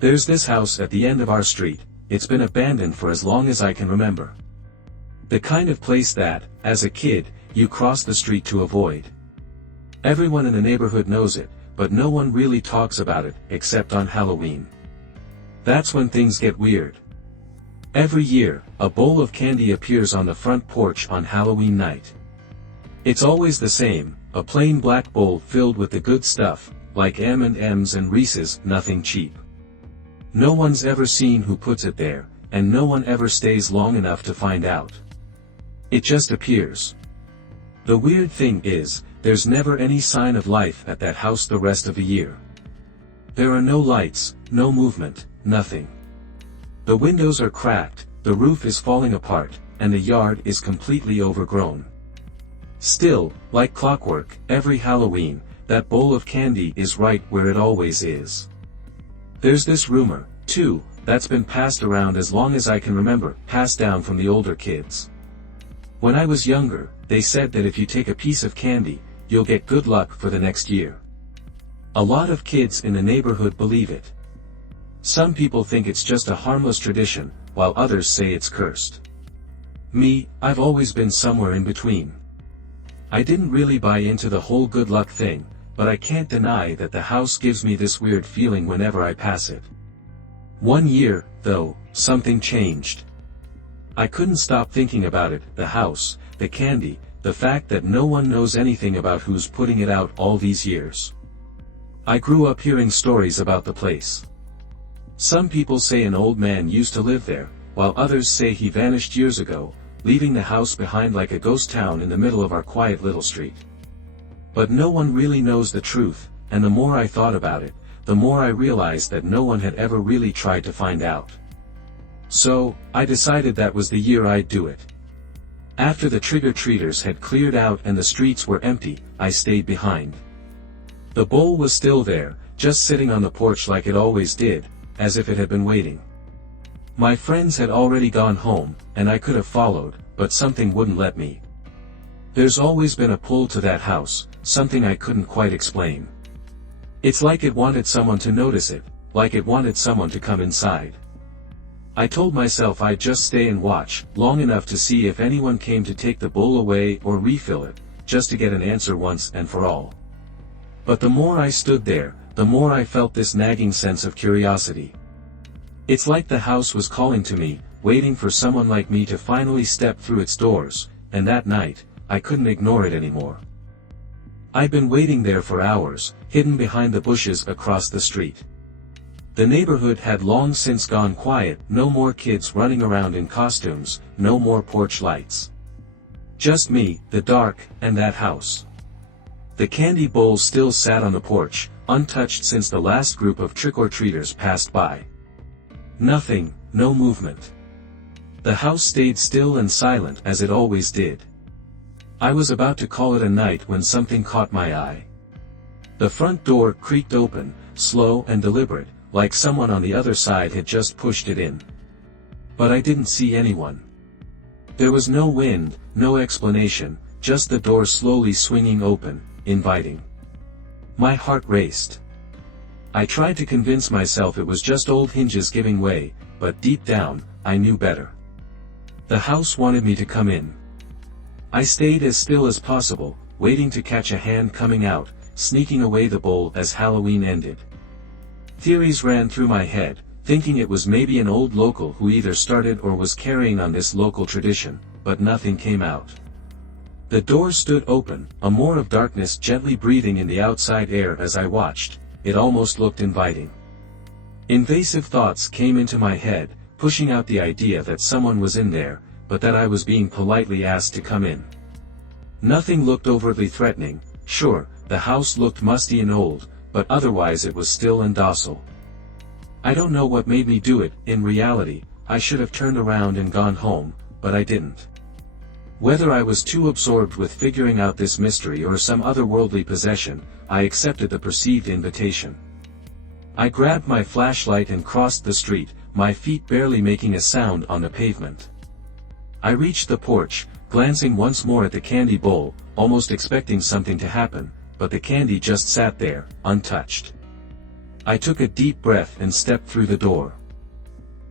There's this house at the end of our street. It's been abandoned for as long as I can remember. The kind of place that, as a kid, you cross the street to avoid. Everyone in the neighborhood knows it, but no one really talks about it, except on Halloween. That's when things get weird. Every year, a bowl of candy appears on the front porch on Halloween night. It's always the same, a plain black bowl filled with the good stuff, like M&Ms and Reese's, nothing cheap. No one's ever seen who puts it there, and no one ever stays long enough to find out. It just appears. The weird thing is, there's never any sign of life at that house the rest of the year. There are no lights, no movement, nothing. The windows are cracked, the roof is falling apart, and the yard is completely overgrown. Still, like clockwork, every Halloween, that bowl of candy is right where it always is. There's this rumor, too, that's been passed around as long as I can remember, passed down from the older kids. When I was younger, they said that if you take a piece of candy, you'll get good luck for the next year. A lot of kids in the neighborhood believe it. Some people think it's just a harmless tradition, while others say it's cursed. Me, I've always been somewhere in between. I didn't really buy into the whole good luck thing, but I can't deny that the house gives me this weird feeling whenever I pass it. One year, though, something changed. I couldn't stop thinking about it, the house, the candy, the fact that no one knows anything about who's putting it out all these years. I grew up hearing stories about the place. Some people say an old man used to live there, while others say he vanished years ago, leaving the house behind like a ghost town in the middle of our quiet little street. But no one really knows the truth, and the more I thought about it, the more I realized that no one had ever really tried to find out. So, I decided that was the year I'd do it. After the trick-or-treaters had cleared out and the streets were empty, I stayed behind. The bowl was still there, just sitting on the porch like it always did, as if it had been waiting. My friends had already gone home, and I could have followed, but something wouldn't let me. There's always been a pull to that house, something I couldn't quite explain. It's like it wanted someone to notice it, like it wanted someone to come inside. I told myself I'd just stay and watch, long enough to see if anyone came to take the bowl away or refill it, just to get an answer once and for all. But the more I stood there, the more I felt this nagging sense of curiosity. It's like the house was calling to me, waiting for someone like me to finally step through its doors, and that night, I couldn't ignore it anymore. I'd been waiting there for hours, hidden behind the bushes across the street. The neighborhood had long since gone quiet, no more kids running around in costumes, no more porch lights. Just me, the dark, and that house. The candy bowl still sat on the porch, untouched since the last group of trick-or-treaters passed by. Nothing, no movement. The house stayed still and silent as it always did. I was about to call it a night when something caught my eye. The front door creaked open, slow and deliberate, like someone on the other side had just pushed it in. But I didn't see anyone. There was no wind, no explanation, just the door slowly swinging open, inviting. My heart raced. I tried to convince myself it was just old hinges giving way, but deep down, I knew better. The house wanted me to come in. I stayed as still as possible, waiting to catch a hand coming out, sneaking away the bowl as Halloween ended. Theories ran through my head, thinking it was maybe an old local who either started or was carrying on this local tradition, but nothing came out. The door stood open, a more of darkness gently breathing in the outside air as I watched. It almost looked inviting. Invasive thoughts came into my head, pushing out the idea that someone was in there, but that I was being politely asked to come in. Nothing looked overtly threatening. Sure, the house looked musty and old, but otherwise it was still and docile. I don't know what made me do it. In reality, I should have turned around and gone home, but I didn't. Whether I was too absorbed with figuring out this mystery or some otherworldly possession, I accepted the perceived invitation. I grabbed my flashlight and crossed the street, my feet barely making a sound on the pavement. I reached the porch, glancing once more at the candy bowl, almost expecting something to happen, but the candy just sat there, untouched. I took a deep breath and stepped through the door.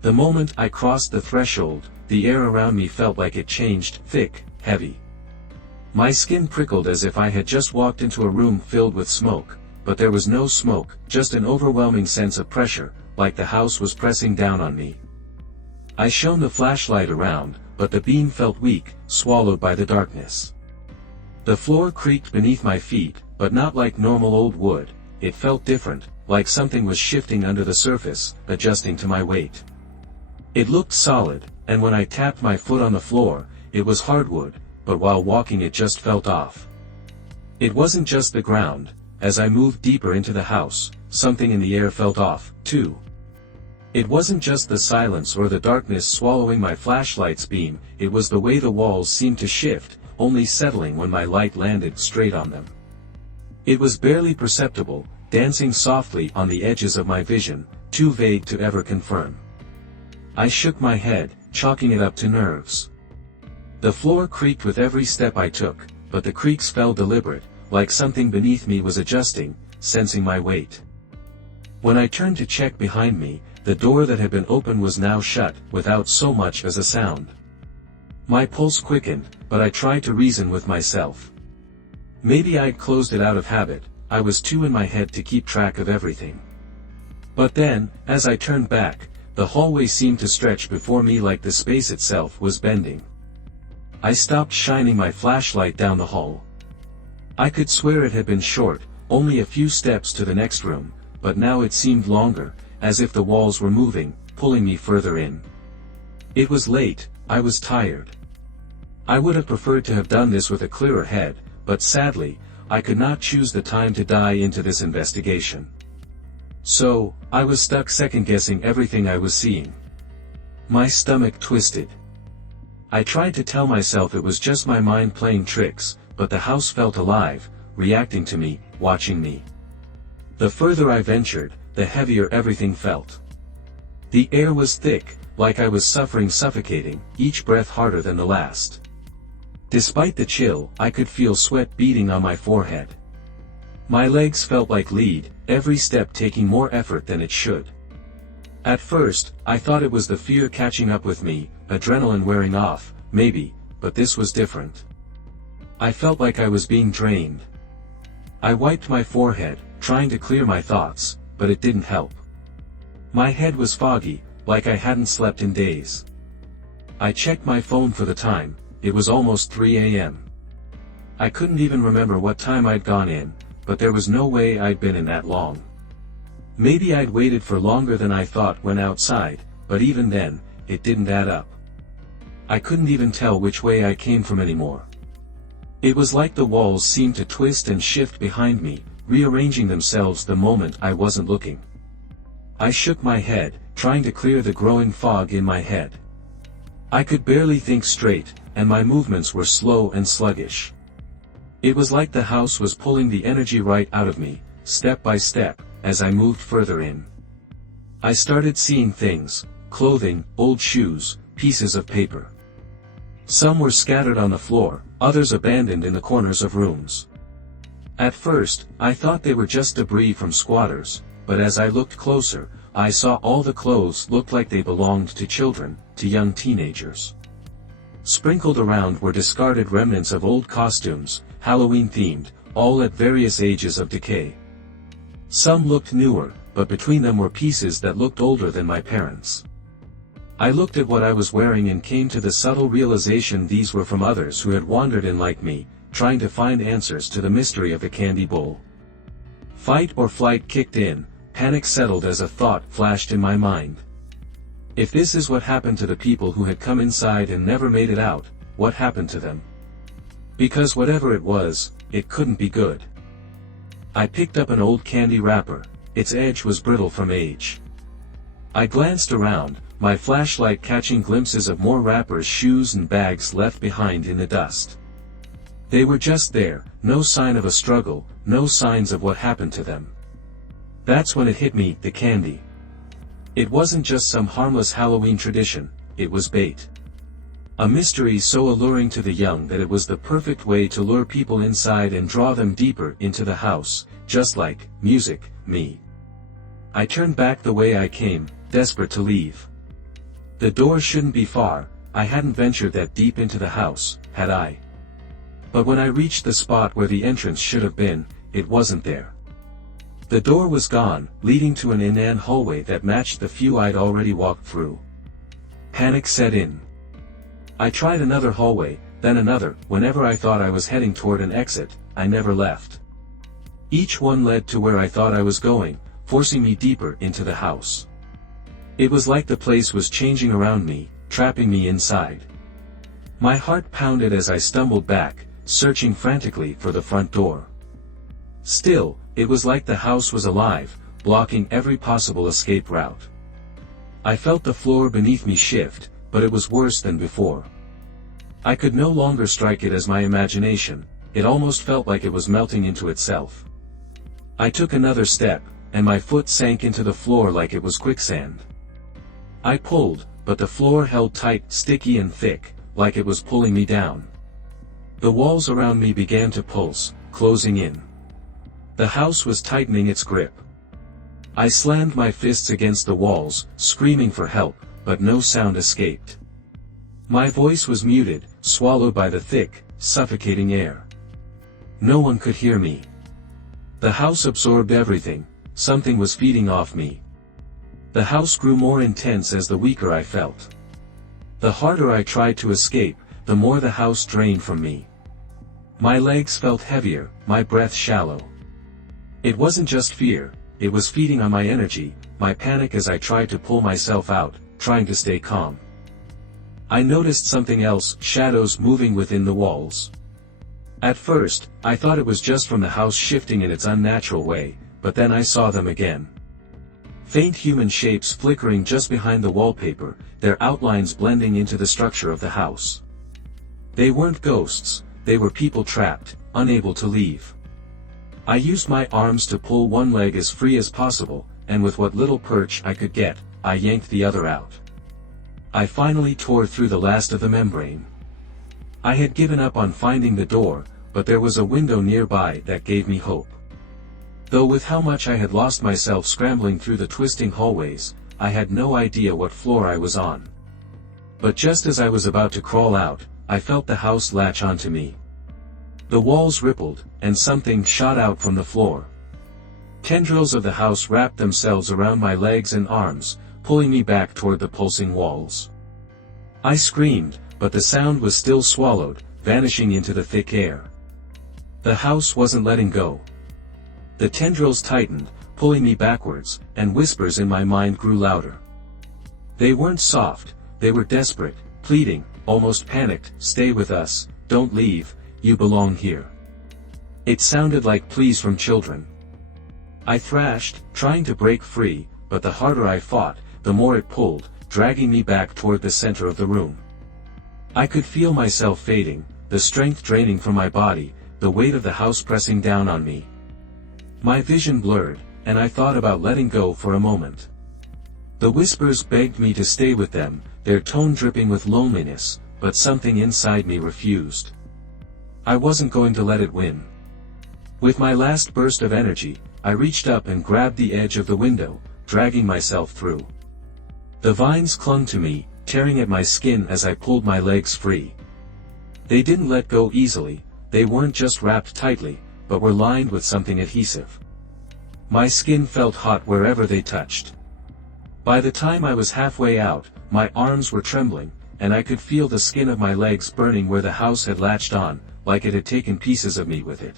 The moment I crossed the threshold, the air around me felt like it changed, thick, heavy. My skin prickled as if I had just walked into a room filled with smoke, but there was no smoke, just an overwhelming sense of pressure, like the house was pressing down on me. I shone the flashlight around, but the beam felt weak, swallowed by the darkness. The floor creaked beneath my feet, but not like normal old wood. It felt different, like something was shifting under the surface, adjusting to my weight. It looked solid, and when I tapped my foot on the floor, it was hardwood, but while walking it just felt off. It wasn't just the ground. As I moved deeper into the house, something in the air felt off, too. It wasn't just the silence or the darkness swallowing my flashlight's beam, it was the way the walls seemed to shift, only settling when my light landed straight on them. It was barely perceptible, dancing softly on the edges of my vision, too vague to ever confirm. I shook my head, chalking it up to nerves. The floor creaked with every step I took, but the creaks felt deliberate, like something beneath me was adjusting, sensing my weight. When I turned to check behind me, the door that had been open was now shut, without so much as a sound. My pulse quickened, but I tried to reason with myself. Maybe I'd closed it out of habit, I was too in my head to keep track of everything. But then, as I turned back, the hallway seemed to stretch before me like the space itself was bending. I stopped shining my flashlight down the hall. I could swear it had been short, only a few steps to the next room, but now it seemed longer, as if the walls were moving, pulling me further in. It was late, I was tired. I would have preferred to have done this with a clearer head, but sadly, I could not choose the time to dive into this investigation. So, I was stuck second-guessing everything I was seeing. My stomach twisted. I tried to tell myself it was just my mind playing tricks, but the house felt alive, reacting to me, watching me. The further I ventured, the heavier everything felt. The air was thick, like I was suffocating, each breath harder than the last. Despite the chill, I could feel sweat beading on my forehead. My legs felt like lead, every step taking more effort than it should. At first, I thought it was the fear catching up with me, adrenaline wearing off, maybe, but this was different. I felt like I was being drained. I wiped my forehead, trying to clear my thoughts, but it didn't help. My head was foggy, like I hadn't slept in days. I checked my phone for the time, it was almost 3 a.m. I couldn't even remember what time I'd gone in, but there was no way I'd been in that long. Maybe I'd waited for longer than I thought when outside, but even then, it didn't add up. I couldn't even tell which way I came from anymore. It was like the walls seemed to twist and shift behind me, rearranging themselves the moment I wasn't looking. I shook my head, trying to clear the growing fog in my head. I could barely think straight, and my movements were slow and sluggish. It was like the house was pulling the energy right out of me, step by step, as I moved further in. I started seeing things, clothing, old shoes, pieces of paper. Some were scattered on the floor, others abandoned in the corners of rooms. At first, I thought they were just debris from squatters, but as I looked closer, I saw all the clothes looked like they belonged to children, to young teenagers. Sprinkled around were discarded remnants of old costumes, Halloween-themed, all at various ages of decay. Some looked newer, but between them were pieces that looked older than my parents. I looked at what I was wearing and came to the subtle realization these were from others who had wandered in like me, trying to find answers to the mystery of the candy bowl. Fight or flight kicked in, panic settled as a thought flashed in my mind. If this is what happened to the people who had come inside and never made it out, what happened to them? Because whatever it was, it couldn't be good. I picked up an old candy wrapper, its edge was brittle from age. I glanced around, my flashlight catching glimpses of more wrappers, shoes and bags left behind in the dust. They were just there, no sign of a struggle, no signs of what happened to them. That's when it hit me, the candy. It wasn't just some harmless Halloween tradition, it was bait. A mystery so alluring to the young that it was the perfect way to lure people inside and draw them deeper into the house, just like, music, me. I turned back the way I came, desperate to leave. The door shouldn't be far, I hadn't ventured that deep into the house, had I? But when I reached the spot where the entrance should have been, it wasn't there. The door was gone, leading to an inane hallway that matched the few I'd already walked through. Panic set in. I tried another hallway, then another. Whenever I thought I was heading toward an exit, I never left. Each one led to where I thought I was going, forcing me deeper into the house. It was like the place was changing around me, trapping me inside. My heart pounded as I stumbled back, searching frantically for the front door. Still, it was like the house was alive, blocking every possible escape route. I felt the floor beneath me shift, but it was worse than before. I could no longer strike it as my imagination, it almost felt like it was melting into itself. I took another step, and my foot sank into the floor like it was quicksand. I pulled, but the floor held tight, sticky and thick, like it was pulling me down. The walls around me began to pulse, closing in. The house was tightening its grip. I slammed my fists against the walls, screaming for help, but no sound escaped. My voice was muted, swallowed by the thick, suffocating air. No one could hear me. The house absorbed everything, something was feeding off me. The house grew more intense as the weaker I felt. The harder I tried to escape, the more the house drained from me. My legs felt heavier, my breath shallow. It wasn't just fear, it was feeding on my energy, my panic as I tried to pull myself out, trying to stay calm. I noticed something else, shadows moving within the walls. At first, I thought it was just from the house shifting in its unnatural way, but then I saw them again. Faint human shapes flickering just behind the wallpaper, their outlines blending into the structure of the house. They weren't ghosts, they were people trapped, unable to leave. I used my arms to pull one leg as free as possible, and with what little perch I could get, I yanked the other out. I finally tore through the last of the membrane. I had given up on finding the door, but there was a window nearby that gave me hope. Though with how much I had lost myself scrambling through the twisting hallways, I had no idea what floor I was on. But just as I was about to crawl out, I felt the house latch onto me. The walls rippled, and something shot out from the floor. Tendrils of the house wrapped themselves around my legs and arms, pulling me back toward the pulsing walls. I screamed, but the sound was still swallowed, vanishing into the thick air. The house wasn't letting go. The tendrils tightened, pulling me backwards, and whispers in my mind grew louder. They weren't soft, they were desperate, pleading, almost panicked, "Stay with us, don't leave, you belong here." It sounded like pleas from children. I thrashed, trying to break free, but the harder I fought, the more it pulled, dragging me back toward the center of the room. I could feel myself fading, the strength draining from my body, the weight of the house pressing down on me. My vision blurred, and I thought about letting go for a moment. The whispers begged me to stay with them, their tone dripping with loneliness, but something inside me refused. I wasn't going to let it win. With my last burst of energy, I reached up and grabbed the edge of the window, dragging myself through. The vines clung to me, tearing at my skin as I pulled my legs free. They didn't let go easily, they weren't just wrapped tightly, but were lined with something adhesive. My skin felt hot wherever they touched. By the time I was halfway out, my arms were trembling, and I could feel the skin of my legs burning where the house had latched on, like it had taken pieces of me with it.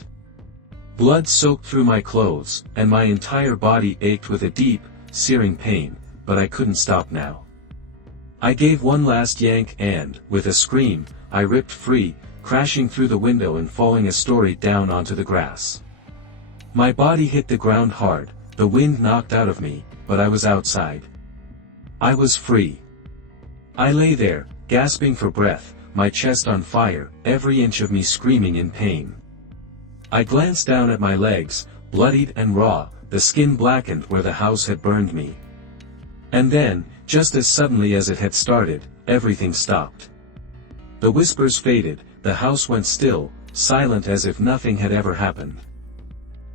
Blood soaked through my clothes, and my entire body ached with a deep, searing pain, but I couldn't stop now. I gave one last yank and, with a scream, I ripped free, crashing through the window and falling a story down onto the grass. My body hit the ground hard, the wind knocked out of me, but I was outside. I was free. I lay there, gasping for breath, my chest on fire, every inch of me screaming in pain. I glanced down at my legs, bloodied and raw, the skin blackened where the house had burned me. And then, just as suddenly as it had started, everything stopped. The whispers faded, the house went still, silent as if nothing had ever happened.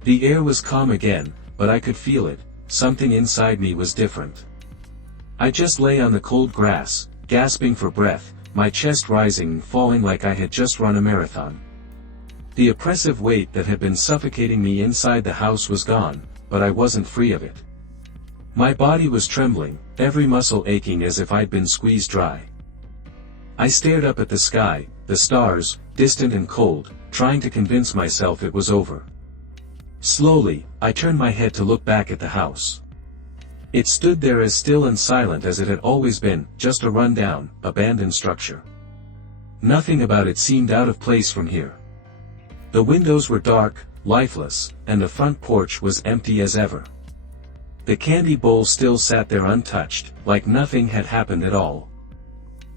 The air was calm again, but I could feel it, something inside me was different. I just lay on the cold grass, gasping for breath, my chest rising and falling like I had just run a marathon. The oppressive weight that had been suffocating me inside the house was gone, but I wasn't free of it. My body was trembling, every muscle aching as if I'd been squeezed dry. I stared up at the sky, the stars, distant and cold, trying to convince myself it was over. Slowly, I turned my head to look back at the house. It stood there as still and silent as it had always been, just a run-down, abandoned structure. Nothing about it seemed out of place from here. The windows were dark, lifeless, and the front porch was empty as ever. The candy bowl still sat there untouched, like nothing had happened at all.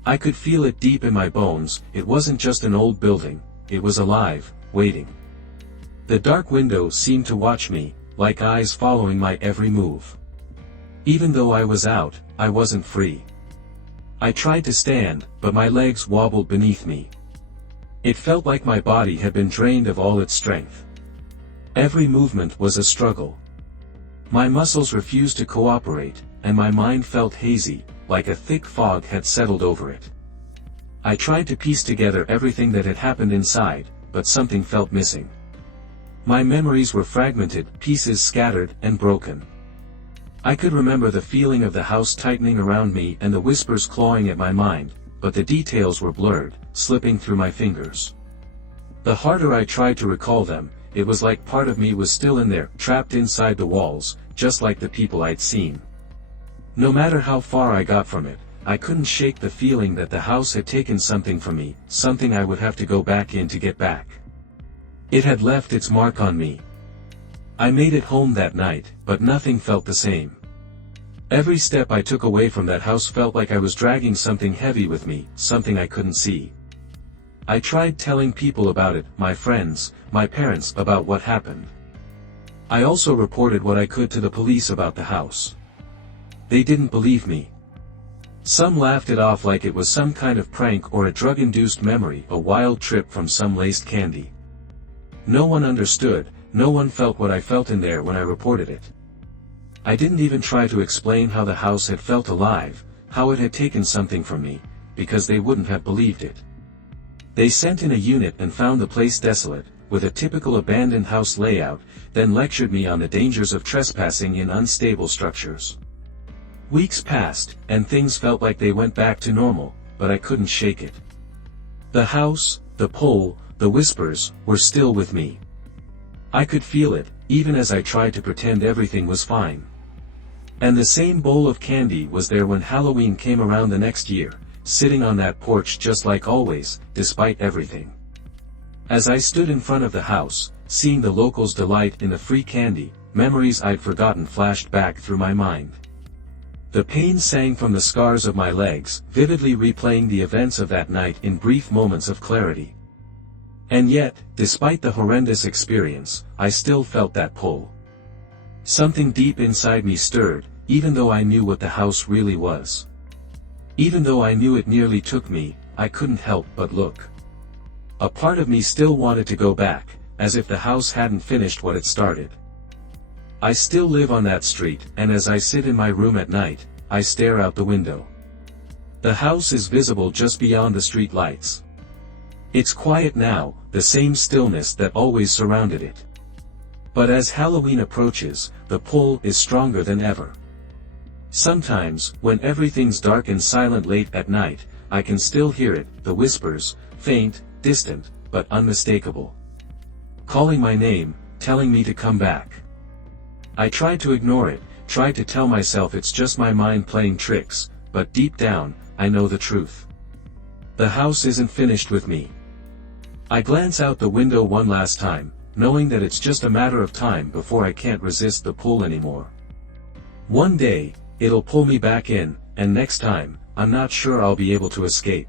I could feel it deep in my bones, it wasn't just an old building, it was alive, waiting. The dark window seemed to watch me, like eyes following my every move. Even though I was out, I wasn't free. I tried to stand, but my legs wobbled beneath me. It felt like my body had been drained of all its strength. Every movement was a struggle. My muscles refused to cooperate, and my mind felt hazy, like a thick fog had settled over it. I tried to piece together everything that had happened inside, but something felt missing. My memories were fragmented, pieces scattered and broken. I could remember the feeling of the house tightening around me and the whispers clawing at my mind, but the details were blurred, slipping through my fingers. The harder I tried to recall them, it was like part of me was still in there, trapped inside the walls, just like the people I'd seen. No matter how far I got from it, I couldn't shake the feeling that the house had taken something from me, something I would have to go back in to get back. It had left its mark on me. I made it home that night, but nothing felt the same. Every step I took away from that house felt like I was dragging something heavy with me, something I couldn't see. I tried telling people about it, my friends, my parents, about what happened. I also reported what I could to the police about the house. They didn't believe me. Some laughed it off like it was some kind of prank or a drug-induced memory, a wild trip from some laced candy. No one understood, no one felt what I felt in there when I reported it. I didn't even try to explain how the house had felt alive, how it had taken something from me, because they wouldn't have believed it. They sent in a unit and found the place desolate, with a typical abandoned house layout, then lectured me on the dangers of trespassing in unstable structures. Weeks passed, and things felt like they went back to normal, but I couldn't shake it. The house, the pole, the whispers, were still with me. I could feel it, even as I tried to pretend everything was fine. And the same bowl of candy was there when Halloween came around the next year, sitting on that porch just like always, despite everything. As I stood in front of the house, seeing the locals' delight in the free candy, memories I'd forgotten flashed back through my mind. The pain sang from the scars of my legs, vividly replaying the events of that night in brief moments of clarity. And yet, despite the horrendous experience, I still felt that pull. Something deep inside me stirred, even though I knew what the house really was. Even though I knew it nearly took me, I couldn't help but look. A part of me still wanted to go back, as if the house hadn't finished what it started. I still live on that street, and as I sit in my room at night, I stare out the window. The house is visible just beyond the street lights. It's quiet now, the same stillness that always surrounded it. But as Halloween approaches, the pull is stronger than ever. Sometimes, when everything's dark and silent late at night, I can still hear it, the whispers, faint, distant, but unmistakable. Calling my name, telling me to come back. I tried to ignore it, tried to tell myself it's just my mind playing tricks, but deep down, I know the truth. The house isn't finished with me. I glance out the window one last time, knowing that it's just a matter of time before I can't resist the pull anymore. One day, it'll pull me back in, and next time, I'm not sure I'll be able to escape.